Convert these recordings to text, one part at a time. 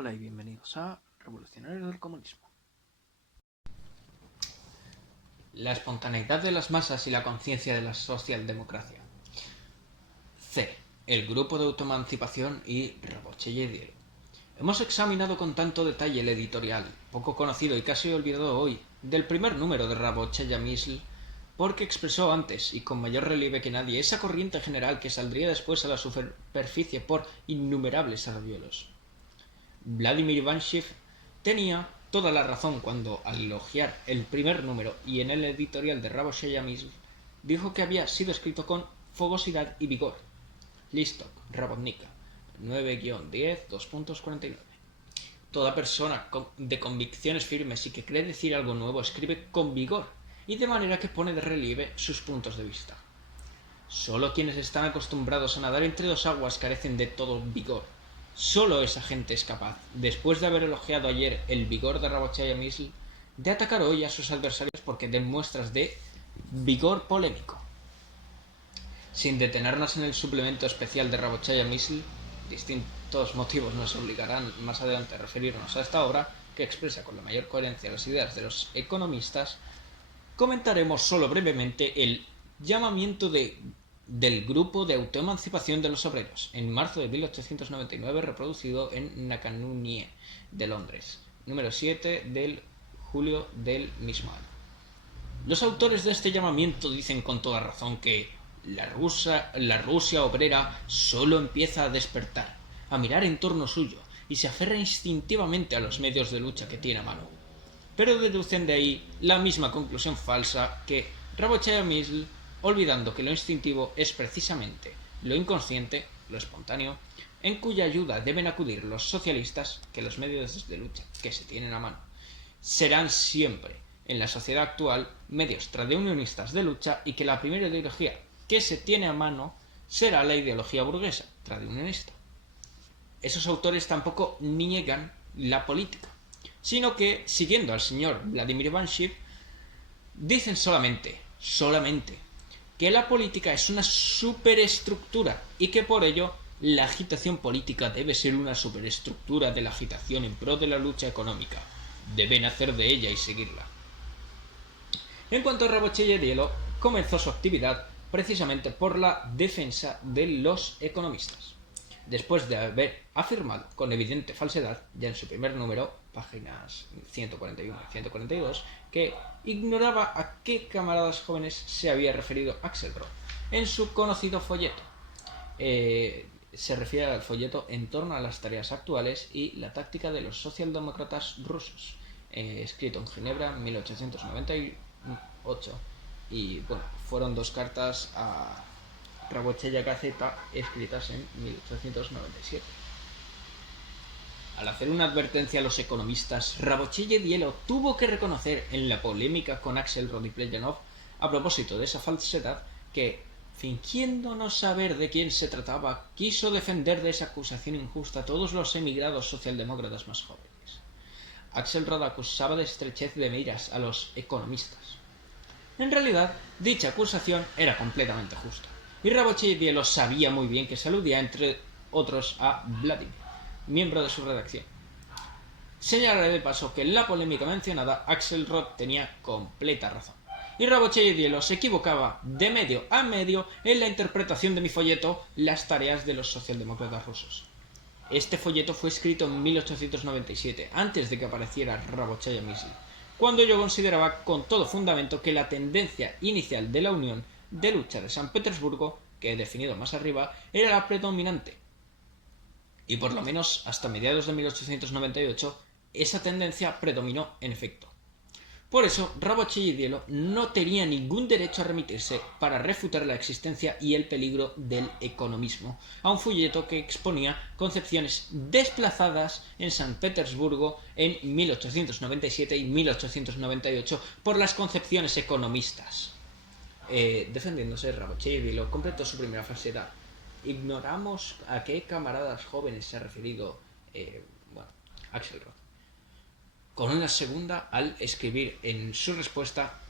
Hola y bienvenidos a Revolucionarios del Comunismo. La espontaneidad de las masas y la conciencia de la socialdemocracia. C. El grupo de autoemancipación y Rabotche-Dielo. Hemos examinado con tanto detalle el editorial, poco conocido y casi olvidado hoy, del primer número de Rabotche-Dielo, porque expresó antes, y con mayor relieve que nadie, esa corriente general que saldría después a la superficie por innumerables arroyuelos. Vladimir Ivanshev tenía toda la razón cuando, al elogiar el primer número y en el editorial de Rabotche-Dielo, dijo que había sido escrito con fogosidad y vigor. Listok, Rabotnica, 9-10, 2.49. Toda persona de convicciones firmes y que cree decir algo nuevo escribe con vigor y de manera que pone de relieve sus puntos de vista. Solo quienes están acostumbrados a nadar entre dos aguas carecen de todo vigor. Solo esa gente es capaz, después de haber elogiado ayer el vigor de Rabotche-Dielo, de atacar hoy a sus adversarios porque den muestras de vigor polémico. Sin detenernos en el suplemento especial de Rabotche-Dielo, distintos motivos nos obligarán más adelante a referirnos a esta obra, que expresa con la mayor coherencia las ideas de los economistas, comentaremos solo brevemente el llamamiento del Grupo de Autoemancipación de los Obreros, en marzo de 1899, reproducido en Nakanonie de Londres, número 7 del julio del mismo año. Los autores de este llamamiento dicen con toda razón que la Rusia obrera solo empieza a despertar, a mirar en torno suyo, y se aferra instintivamente a los medios de lucha que tiene a mano. Pero deducen de ahí la misma conclusión falsa que Rabotche-Dielo, olvidando que lo instintivo es precisamente lo inconsciente, lo espontáneo, en cuya ayuda deben acudir los socialistas, que los medios de lucha que se tienen a mano serán siempre, en la sociedad actual, medios tradiunionistas de lucha, y que la primera ideología que se tiene a mano será la ideología burguesa, tradiunionista. Esos autores tampoco niegan la política, sino que, siguiendo al señor Vladimir Ivanshev, dicen solamente, que la política es una superestructura y que por ello la agitación política debe ser una superestructura de la agitación en pro de la lucha económica. Deben hacer de ella y seguirla. En cuanto a Rabotche-Dielo, comenzó su actividad precisamente por la defensa de los economistas. Después de haber afirmado con evidente falsedad, ya en su primer número, páginas 141 y 142, que ignoraba a qué camaradas jóvenes se había referido Axelrod en su conocido folleto. Se refiere al folleto En torno a las tareas actuales y la táctica de los socialdemócratas rusos, escrito en Ginebra en 1898. Y bueno, fueron dos cartas a Rabotche Gazeta escritas en 1897. Al hacer una advertencia a los economistas, Rabotche-Dielo tuvo que reconocer en la polémica con Axelrod y Plejánov, a propósito de esa falsedad, que, fingiendo no saber de quién se trataba, quiso defender de esa acusación injusta a todos los emigrados socialdemócratas más jóvenes. Axelrod acusaba de estrechez de miras a los economistas. En realidad, dicha acusación era completamente justa, y Rabotche-Dielo sabía muy bien que se aludía, entre otros, a Vladimir, miembro de su redacción. Señalaré de paso que en la polémica mencionada Axelrod tenía completa razón, y Rabotche-Dielo se equivocaba de medio a medio en la interpretación de mi folleto Las tareas de los socialdemócratas rusos. Este folleto fue escrito en 1897, antes de que apareciera Rabotche-Dielo, cuando yo consideraba con todo fundamento que la tendencia inicial de la Unión de Lucha de San Petersburgo, que he definido más arriba, era la predominante. Y por lo menos hasta mediados de 1898, esa tendencia predominó en efecto. Por eso, Rabotche-Dielo no tenía ningún derecho a remitirse para refutar la existencia y el peligro del economismo a un folleto que exponía concepciones desplazadas en San Petersburgo en 1897 y 1898 por las concepciones economistas. Defendiéndose, Rabotche-Dielo completó su primera falsedad. Ignoramos a qué camaradas jóvenes se ha referido Axelrod. Con una segunda al escribir en su respuesta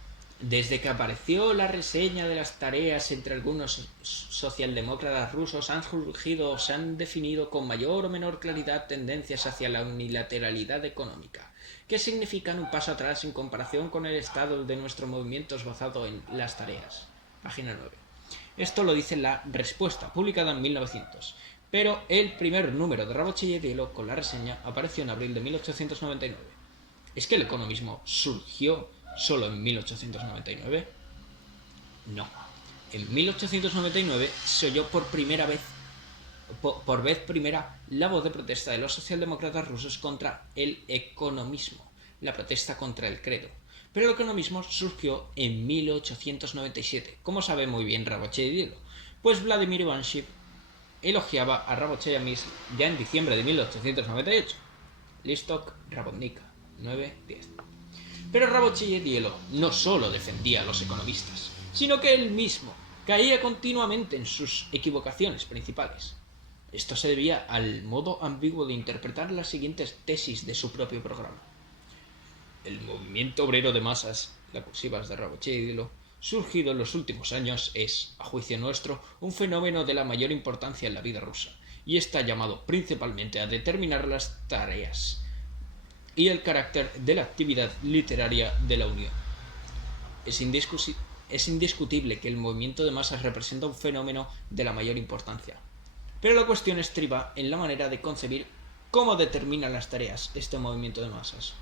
Desde que apareció la reseña de las tareas entre algunos socialdemócratas rusos han surgido o se han definido con mayor o menor claridad tendencias hacia la unilateralidad económica, que significan un paso atrás en comparación con el estado de nuestros movimientos basado en las tareas. Página 9. Esto lo dice la respuesta, publicada en 1900, pero el primer número de Rabotchi y Dielo con la reseña apareció en abril de 1899. ¿Es que el economismo surgió solo en 1899? No. En 1899 se oyó por vez primera la voz de protesta de los socialdemócratas rusos contra el economismo, la protesta contra el credo. Pero el economismo surgió en 1897, como sabe muy bien Rabotchi y Dielo, pues Vladimir Ivanovich elogiaba a Rabotchi y a Mises ya en diciembre de 1898. Listok, Rabotnika, 9-10. Pero Rabotchi y Dielo no solo defendía a los economistas, sino que él mismo caía continuamente en sus equivocaciones principales. Esto se debía al modo ambiguo de interpretar las siguientes tesis de su propio programa. El movimiento obrero de masas, la cursiva de Rabotchi y Dielo, surgido en los últimos años, es, a juicio nuestro, un fenómeno de la mayor importancia en la vida rusa, y está llamado principalmente a determinar las tareas y el carácter de la actividad literaria de la Unión. Es indiscutible que el movimiento de masas representa un fenómeno de la mayor importancia, pero la cuestión estriba en la manera de concebir cómo determina las tareas este movimiento de masas.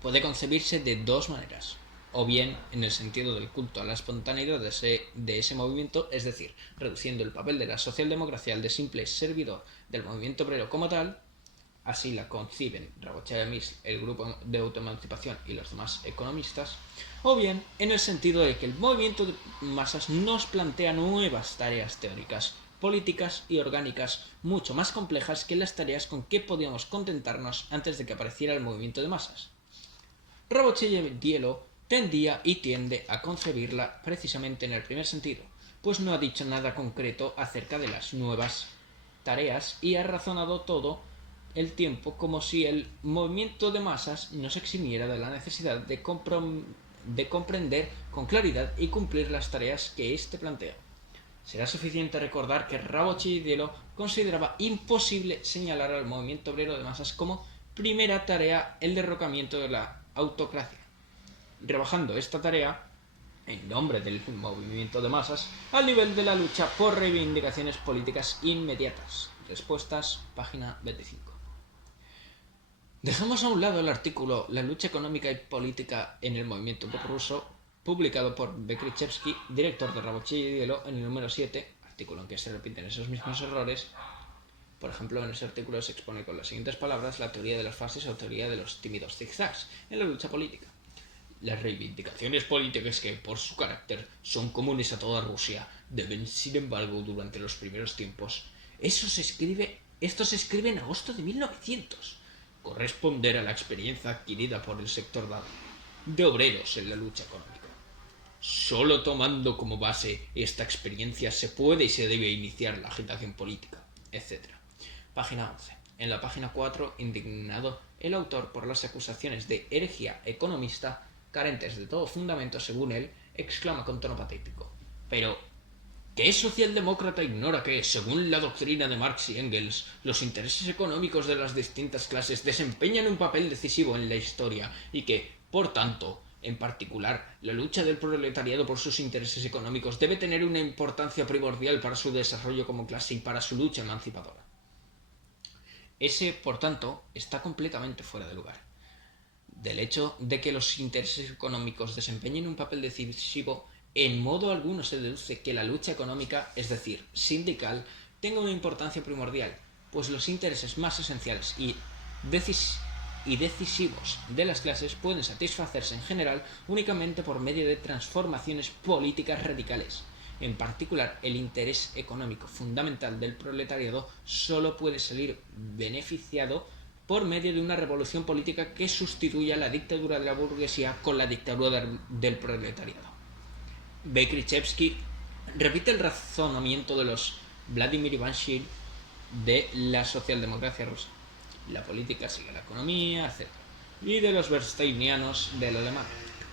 Puede concebirse de dos maneras, o bien en el sentido del culto a la espontaneidad de ese movimiento, es decir, reduciendo el papel de la socialdemocracia al de simple servidor del movimiento obrero como tal. Así la conciben Rabotchi y Mises, el grupo de autoemancipación y los demás economistas, o bien en el sentido de que el movimiento de masas nos plantea nuevas tareas teóricas, políticas y orgánicas mucho más complejas que las tareas con que podíamos contentarnos antes de que apareciera el movimiento de masas. Rabotchi y Dielo tendía y tiende a concebirla precisamente en el primer sentido, pues no ha dicho nada concreto acerca de las nuevas tareas y ha razonado todo el tiempo como si el movimiento de masas nos eximiera de la necesidad de comprender con claridad y cumplir las tareas que éste plantea. Será suficiente recordar que Rabotchi y Dielo consideraba imposible señalar al movimiento obrero de masas como primera tarea el derrocamiento de la autocracia, rebajando esta tarea, en nombre del movimiento de masas, al nivel de la lucha por reivindicaciones políticas inmediatas. Respuestas, página 25. Dejamos a un lado el artículo La lucha económica y política en el movimiento ruso, publicado por Bekrzyzewski, director de Rabotchi y Dielo, en el número 7, artículo en que se repiten esos mismos errores. Por ejemplo, en ese artículo se expone con las siguientes palabras la teoría de las fases o teoría de los tímidos zigzags en la lucha política. Las reivindicaciones políticas que, por su carácter, son comunes a toda Rusia, deben, sin embargo, durante los primeros tiempos, esto se escribe en agosto de 1900, corresponder a la experiencia adquirida por el sector de obreros en la lucha económica. Solo tomando como base esta experiencia se puede y se debe iniciar la agitación política, etc. Página 11. En la página 4, indignado el autor por las acusaciones de herejía economista, carentes de todo fundamento según él, exclama con tono patético: ¿pero qué socialdemócrata ignora que, según la doctrina de Marx y Engels, los intereses económicos de las distintas clases desempeñan un papel decisivo en la historia y que, por tanto, en particular, la lucha del proletariado por sus intereses económicos debe tener una importancia primordial para su desarrollo como clase y para su lucha emancipadora? Ese, por tanto, está completamente fuera de lugar. Del hecho de que los intereses económicos desempeñen un papel decisivo, en modo alguno se deduce que la lucha económica, es decir, sindical, tenga una importancia primordial, pues los intereses más esenciales y decisivos de las clases pueden satisfacerse en general únicamente por medio de transformaciones políticas radicales. En particular, el interés económico fundamental del proletariado solo puede salir beneficiado por medio de una revolución política que sustituya la dictadura de la burguesía con la dictadura del proletariado. Bekrzyzewski repite el razonamiento de los Vladimir Ivanovich de la socialdemocracia rusa. La política sigue la economía, etc. Y de los bernsteinianos del alemán.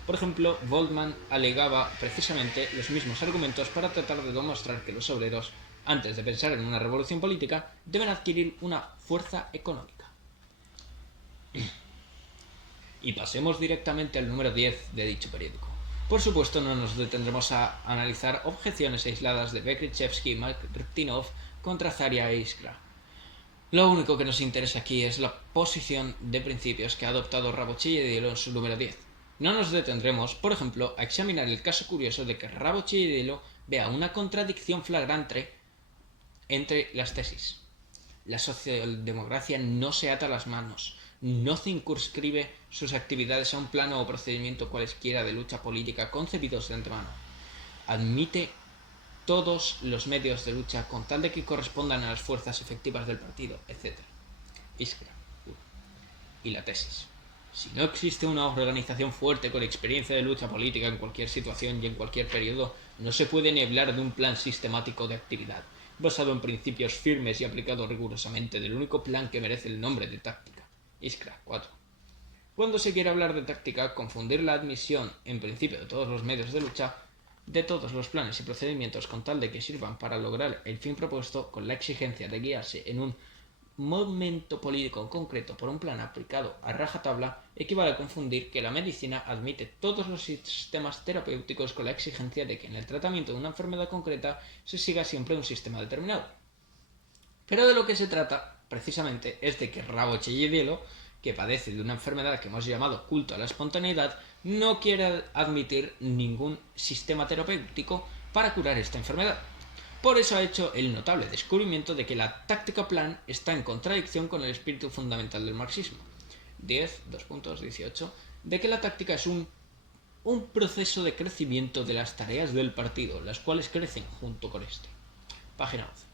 Por ejemplo, Goldman alegaba precisamente los mismos argumentos para tratar de demostrar que los obreros, antes de pensar en una revolución política, deben adquirir una fuerza económica. Y pasemos directamente al número 10 de dicho periódico. Por supuesto, no nos detendremos a analizar objeciones aisladas de Bekrzyzewski y Martynov contra Zarya e Iskra. Lo único que nos interesa aquí es la posición de principios que ha adoptado Rabotchi-Edielo en su número 10. No nos detendremos, por ejemplo, a examinar el caso curioso de que Rabotchi-Edielo vea una contradicción flagrante entre las tesis. La socialdemocracia no se ata las manos, no circunscribe sus actividades a un plano o procedimiento cualesquiera de lucha política concebidos de antemano. Admite todos los medios de lucha con tal de que correspondan a las fuerzas efectivas del partido, etc. Iskra. Y la tesis. Si no existe una organización fuerte con experiencia de lucha política en cualquier situación y en cualquier periodo, no se puede ni hablar de un plan sistemático de actividad, basado en principios firmes y aplicado rigurosamente del único plan que merece el nombre de táctica. Iskra 4. Cuando se quiere hablar de táctica, confundir la admisión, en principio, de todos los medios de lucha, de todos los planes y procedimientos con tal de que sirvan para lograr el fin propuesto, con la exigencia de guiarse en un momento político concreto por un plan aplicado a rajatabla, equivale a confundir que la medicina admite todos los sistemas terapéuticos con la exigencia de que en el tratamiento de una enfermedad concreta se siga siempre un sistema determinado. Pero de lo que se trata, precisamente, es de que Rabotchi-Edielo, que padece de una enfermedad que hemos llamado culto a la espontaneidad, no quiere admitir ningún sistema terapéutico para curar esta enfermedad. Por eso ha hecho el notable descubrimiento de que la táctica plan está en contradicción con el espíritu fundamental del marxismo. 10.18 de que la táctica es un proceso de crecimiento de las tareas del partido, las cuales crecen junto con este. Página 11.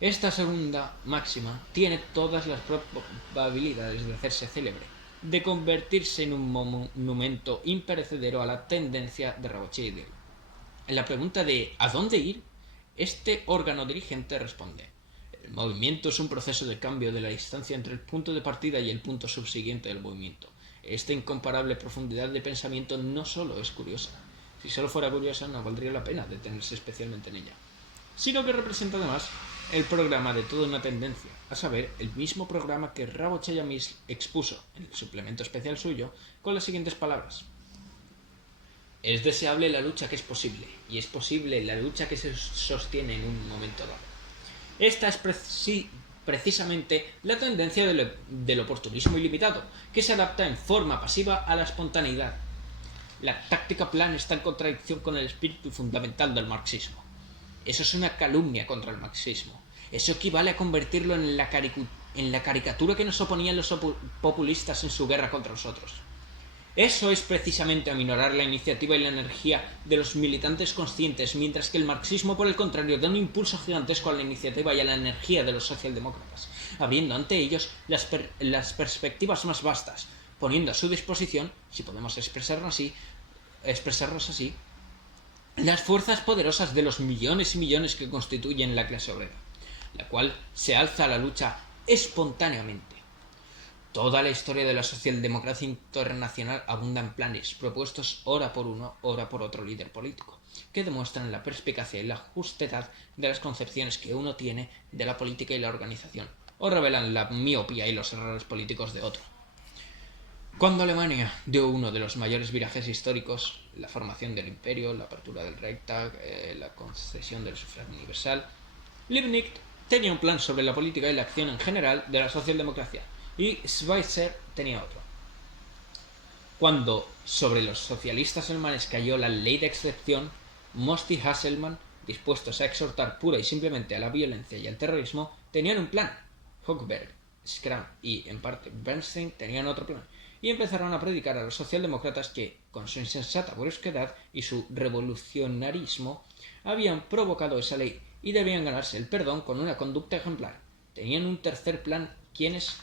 Esta segunda máxima tiene todas las probabilidades de hacerse célebre, de convertirse en un monumento imperecedero a la tendencia de Rabotchi-Edielo. En la pregunta de ¿a dónde ir?, este órgano dirigente responde: el movimiento es un proceso de cambio de la distancia entre el punto de partida y el punto subsiguiente del movimiento. Esta incomparable profundidad de pensamiento no solo es curiosa, si solo fuera curiosa no valdría la pena detenerse especialmente en ella, sino que representa además el programa de toda una tendencia, a saber, el mismo programa que Rabotchi-Amish expuso en el suplemento especial suyo con las siguientes palabras: es deseable la lucha que es posible, y es posible la lucha que se sostiene en un momento dado. Esta es precisamente la tendencia del oportunismo ilimitado, que se adapta en forma pasiva a la espontaneidad. La táctica plan está en contradicción con el espíritu fundamental del marxismo. Eso es una calumnia contra el marxismo. Eso equivale a convertirlo en la caricatura que nos oponían los populistas en su guerra contra nosotros. Eso es precisamente aminorar la iniciativa y la energía de los militantes conscientes, mientras que el marxismo, por el contrario, da un impulso gigantesco a la iniciativa y a la energía de los socialdemócratas, abriendo ante ellos las perspectivas más vastas, poniendo a su disposición, si podemos expresarnos así, las fuerzas poderosas de los millones y millones que constituyen la clase obrera, la cual se alza a la lucha espontáneamente. Toda la historia de la socialdemocracia internacional abunda en planes propuestos ora por uno, ora por otro líder político, que demuestran la perspicacia y la justedad de las concepciones que uno tiene de la política y la organización, o revelan la miopía y los errores políticos de otro. Cuando Alemania dio uno de los mayores virajes históricos, la formación del imperio, la apertura del Reichstag, la concesión del sufragio universal, Liebknecht tenía un plan sobre la política y la acción en general de la socialdemocracia, y Schweitzer tenía otro. Cuando sobre los socialistas alemanes cayó la ley de excepción, Most y Hasselmann, dispuestos a exhortar pura y simplemente a la violencia y al terrorismo, tenían un plan. Hochberg, Schramm y, en parte, Bernstein tenían otro plan, y empezaron a predicar a los socialdemócratas que, con su insensata brusquedad y su revolucionarismo, habían provocado esa ley y debían ganarse el perdón con una conducta ejemplar. Tenían un tercer plan quienes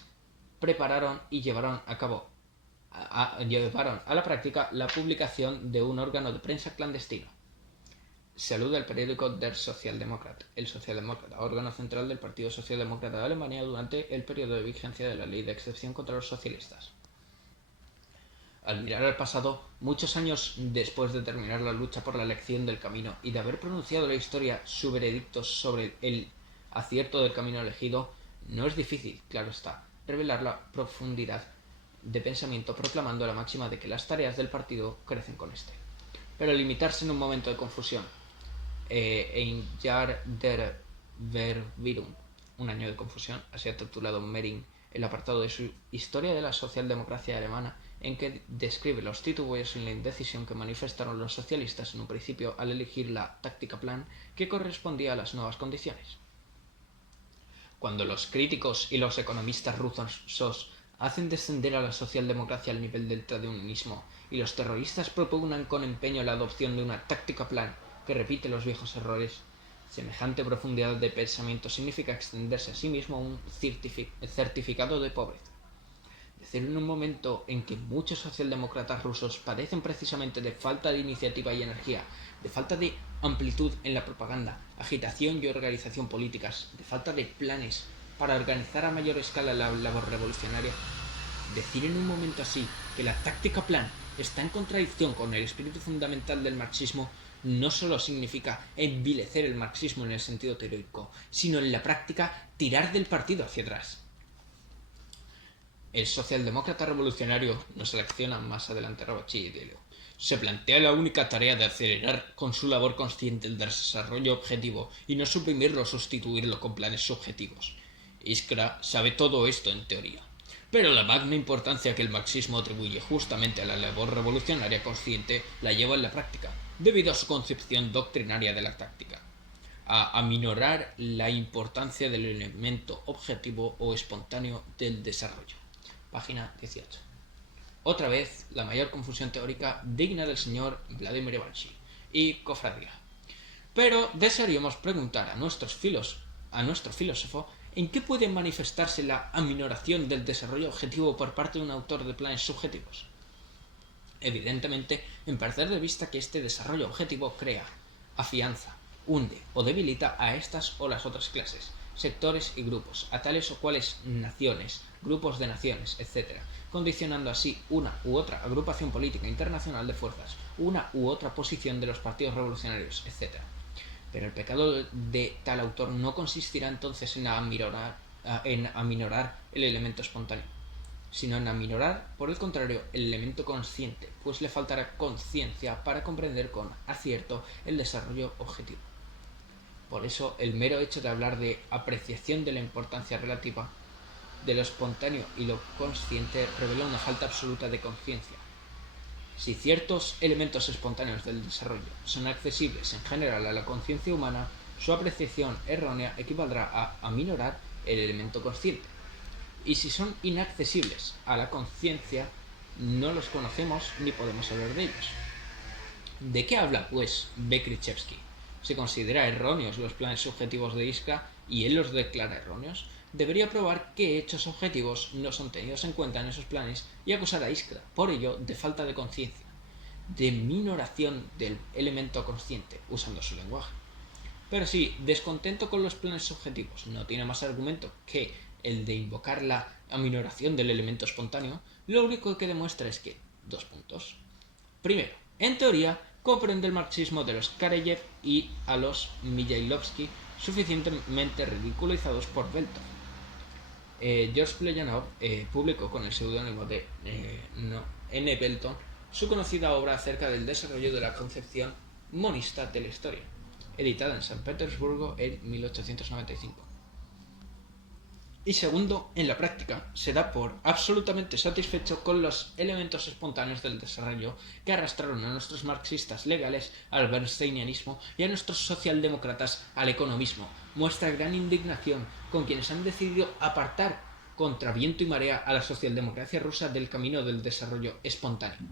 prepararon y llevaron a la práctica la publicación de un órgano de prensa clandestino. Se alude al periódico Der Sozialdemokrat, el socialdemócrata, órgano central del Partido Socialdemócrata de Alemania durante el periodo de vigencia de la ley de excepción contra los socialistas. Al mirar al pasado, muchos años después de terminar la lucha por la elección del camino y de haber pronunciado la historia su veredicto sobre el acierto del camino elegido, no es difícil, claro está, revelar la profundidad de pensamiento proclamando la máxima de que las tareas del partido crecen con este. Pero limitarse en un momento de confusión, ein Jahr der Verwirrung, un año de confusión, así ha titulado Mering el apartado de su Historia de la socialdemocracia alemana, en que describe los titubeos y la indecisión que manifestaron los socialistas en un principio al elegir la táctica plan que correspondía a las nuevas condiciones. Cuando los críticos y los economistas rusos hacen descender a la socialdemocracia al nivel del tradicionalismo y los terroristas propugnan con empeño la adopción de una táctica plan que repite los viejos errores, semejante profundidad de pensamiento significa extenderse a sí mismo a un certificado de pobreza. Es decir, en un momento en que muchos socialdemócratas rusos padecen precisamente de falta de iniciativa y energía, de falta de amplitud en la propaganda, agitación y organización políticas, de falta de planes para organizar a mayor escala la labor revolucionaria, decir en un momento así que la táctica plan está en contradicción con el espíritu fundamental del marxismo no solo significa envilecer el marxismo en el sentido teórico, sino en la práctica tirar del partido hacia atrás. El socialdemócrata revolucionario nos selecciona más adelante Rabotchi y Deleuze. Se plantea la única tarea de acelerar con su labor consciente el desarrollo objetivo y no suprimirlo o sustituirlo con planes subjetivos. Iskra sabe todo esto en teoría, pero la magna importancia que el marxismo atribuye justamente a la labor revolucionaria consciente la lleva en la práctica, debido a su concepción doctrinaria de la táctica, a aminorar la importancia del elemento objetivo o espontáneo del desarrollo. Página 18. Otra vez, la mayor confusión teórica digna del señor Vladimir Banshee y cofradía. Pero desearíamos preguntar a nuestro filósofo en qué puede manifestarse la aminoración del desarrollo objetivo por parte de un autor de planes subjetivos. Evidentemente, en perder de vista que este desarrollo objetivo crea, afianza, hunde o debilita a estas o las otras clases, sectores y grupos, a tales o cuales naciones, grupos de naciones, etc., condicionando así una u otra agrupación política internacional de fuerzas, una u otra posición de los partidos revolucionarios, etc. Pero el pecado de tal autor no consistirá entonces en aminorar el elemento espontáneo, sino en aminorar, por el contrario, el elemento consciente, pues le faltará conciencia para comprender con acierto el desarrollo objetivo. Por eso, el mero hecho de hablar de apreciación de la importancia relativa de lo espontáneo y lo consciente revela una falta absoluta de conciencia. Si ciertos elementos espontáneos del desarrollo son accesibles en general a la conciencia humana, su apreciación errónea equivaldrá a aminorar el elemento consciente. Y si son inaccesibles a la conciencia, no los conocemos ni podemos hablar de ellos. ¿De qué habla, pues, Bekrychevsky? Se considera erróneos los planes subjetivos de Iskra y él los declara erróneos. Debería probar qué hechos objetivos no son tenidos en cuenta en esos planes y acusar a Iskra, por ello, de falta de conciencia, de minoración del elemento consciente, usando su lenguaje. Pero si, descontento con los planes subjetivos, no tiene más argumento que el de invocar la aminoración del elemento espontáneo, lo único que demuestra es que, Primero, en teoría, comprende el marxismo de los Kareyev y a los Mijailovsky suficientemente ridiculizados por Beltov. George Plejanov publicó con el seudónimo de N. Belton su conocida obra acerca del desarrollo de la concepción monista de la historia, editada en San Petersburgo en 1895. Y segundo, en la práctica, se da por absolutamente satisfecho con los elementos espontáneos del desarrollo que arrastraron a nuestros marxistas legales al bernsteinianismo y a nuestros socialdemócratas al economismo. Muestra gran indignación con quienes han decidido apartar contra viento y marea a la socialdemocracia rusa del camino del desarrollo espontáneo.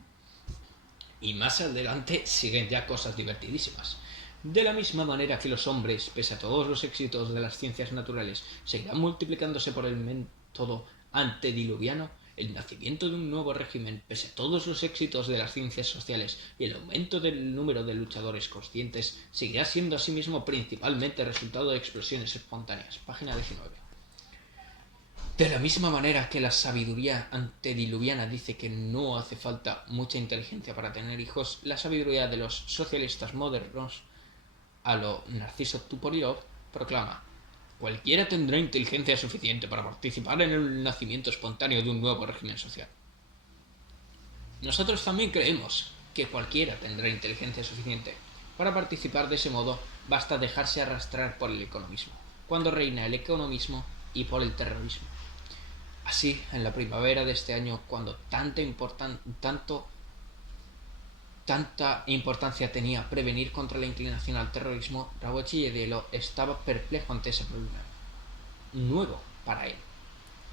Y más adelante siguen ya cosas divertidísimas. De la misma manera que los hombres, pese a todos los éxitos de las ciencias naturales, seguirán multiplicándose por el método antediluviano, el nacimiento de un nuevo régimen, pese a todos los éxitos de las ciencias sociales y el aumento del número de luchadores conscientes, seguirá siendo asimismo principalmente resultado de explosiones espontáneas. Página 19. De la misma manera que la sabiduría antediluviana dice que no hace falta mucha inteligencia para tener hijos, la sabiduría de los socialistas modernos, a lo Narciso Tuporilov, proclama: cualquiera tendrá inteligencia suficiente para participar en el nacimiento espontáneo de un nuevo régimen social. Nosotros también creemos que cualquiera tendrá inteligencia suficiente. Para participar de ese modo, basta dejarse arrastrar por el economismo, cuando reina el economismo, y por el terrorismo. Así, en la primavera de este año, cuando tanta importancia tenía prevenir contra la inclinación al terrorismo, Rabochilledielo estaba perplejo ante ese problema, nuevo para él.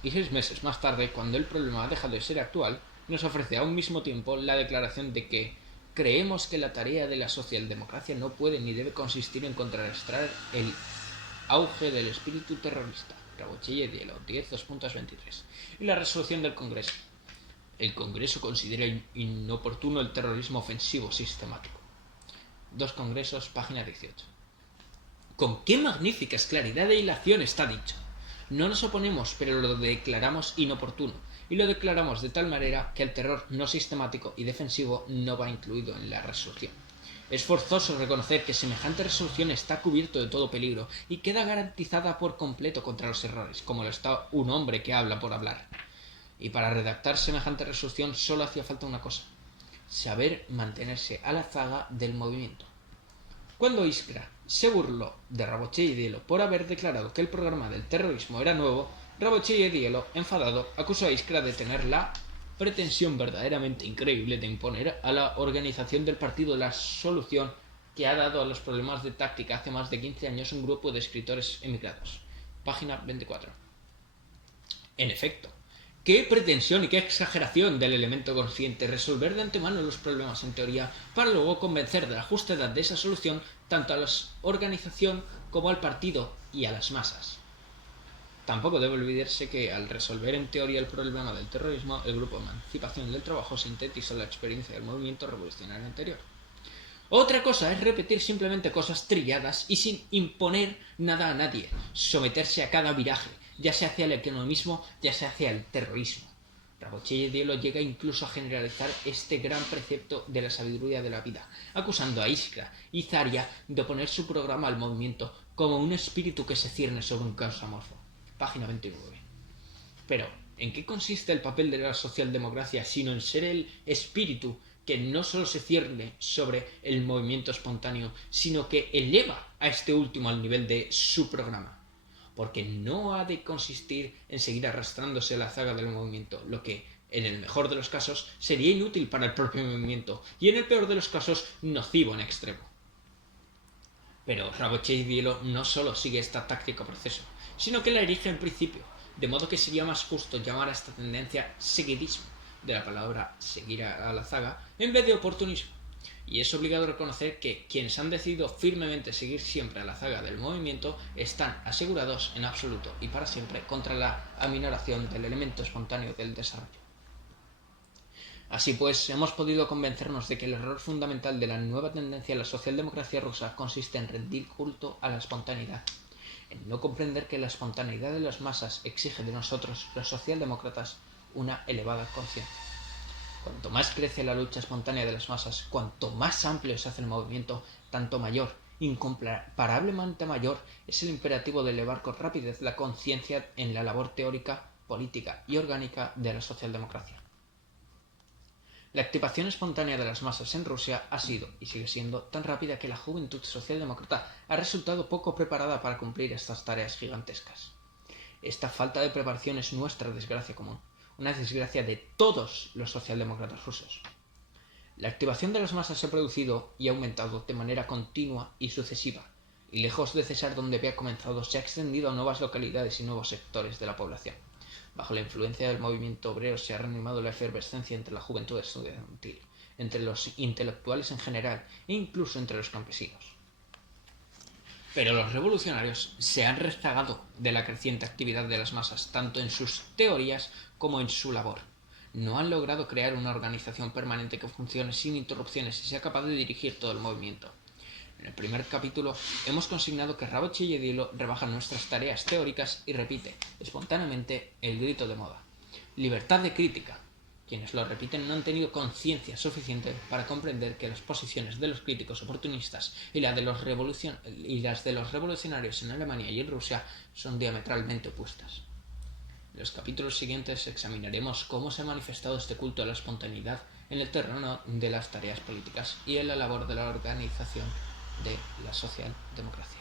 Y 6 meses más tarde, cuando el problema ha dejado de ser actual, nos ofrece a un mismo tiempo la declaración de que creemos que la tarea de la socialdemocracia no puede ni debe consistir en contrarrestar el auge del espíritu terrorista. Rabochilledielo 10.2.23. Y la resolución del Congreso. El Congreso considera inoportuno el terrorismo ofensivo sistemático. 2 Congresos, página 18. Con qué magníficas claridad de hilación está dicho. No nos oponemos, pero lo declaramos inoportuno, y lo declaramos de tal manera que el terror no sistemático y defensivo no va incluido en la resolución. Es forzoso reconocer que semejante resolución está cubierto de todo peligro y queda garantizada por completo contra los errores, como lo está un hombre que habla por hablar. Y para redactar semejante resolución solo hacía falta una cosa: saber mantenerse a la zaga del movimiento. Cuando Iskra se burló de Rabochilledielo por haber declarado que el programa del terrorismo era nuevo, Rabochilledielo, enfadado, acusó a Iskra de tener la pretensión verdaderamente increíble de imponer a la organización del partido la solución que ha dado a los problemas de táctica hace más de 15 años un grupo de escritores emigrados. Página 24. En efecto, qué pretensión y qué exageración del elemento consciente resolver de antemano los problemas en teoría para luego convencer de la justedad de esa solución tanto a la organización como al partido y a las masas. Tampoco debe olvidarse que al resolver en teoría el problema del terrorismo, el grupo de emancipación del trabajo sintetizó la experiencia del movimiento revolucionario anterior. Otra cosa es repetir simplemente cosas trilladas y sin imponer nada a nadie, someterse a cada viraje, ya sea hacia el economismo, ya sea hacia el terrorismo. Rabochilledielo llega incluso a generalizar este gran precepto de la sabiduría de la vida, acusando a Iskra y Zaria de oponer su programa al movimiento como un espíritu que se cierne sobre un caos amorfo. Página 29. Pero, ¿en qué consiste el papel de la socialdemocracia sino en ser el espíritu que no solo se cierne sobre el movimiento espontáneo, sino que eleva a este último al nivel de su programa? Porque no ha de consistir en seguir arrastrándose a la zaga del movimiento, lo que, en el mejor de los casos, sería inútil para el propio movimiento y, en el peor de los casos, nocivo en extremo. Pero Rabochilledielo no solo sigue esta táctica proceso, sino que la erige en principio, de modo que sería más justo llamar a esta tendencia seguidismo, de la palabra seguir a la zaga, en vez de oportunismo. Y es obligado reconocer que quienes han decidido firmemente seguir siempre a la zaga del movimiento están asegurados en absoluto y para siempre contra la aminoración del elemento espontáneo del desarrollo. Así pues, hemos podido convencernos de que el error fundamental de la nueva tendencia en la socialdemocracia rusa consiste en rendir culto a la espontaneidad, en no comprender que la espontaneidad de las masas exige de nosotros, los socialdemócratas, una elevada conciencia. Cuanto más crece la lucha espontánea de las masas, cuanto más amplio se hace el movimiento, tanto mayor, incomparablemente mayor, es el imperativo de elevar con rapidez la conciencia en la labor teórica, política y orgánica de la socialdemocracia. La activación espontánea de las masas en Rusia ha sido, y sigue siendo, tan rápida que la juventud socialdemócrata ha resultado poco preparada para cumplir estas tareas gigantescas. Esta falta de preparación es nuestra desgracia común, una desgracia de todos los socialdemócratas rusos. La activación de las masas se ha producido y ha aumentado de manera continua y sucesiva, y lejos de cesar donde había comenzado, se ha extendido a nuevas localidades y nuevos sectores de la población. Bajo la influencia del movimiento obrero se ha reanimado la efervescencia entre la juventud estudiantil, entre los intelectuales en general e incluso entre los campesinos. Pero los revolucionarios se han rezagado de la creciente actividad de las masas, tanto en sus teorías como en su labor. No han logrado crear una organización permanente que funcione sin interrupciones y sea capaz de dirigir todo el movimiento. En el primer capítulo hemos consignado que Rabotchi y Edilo rebajan nuestras tareas teóricas y repite, espontáneamente, el grito de moda. Libertad de crítica. Quienes lo repiten no han tenido conciencia suficiente para comprender que las posiciones de los críticos oportunistas y las de los revolucionarios en Alemania y en Rusia son diametralmente opuestas. En los capítulos siguientes examinaremos cómo se ha manifestado este culto a la espontaneidad en el terreno de las tareas políticas y en la labor de la organización de la socialdemocracia.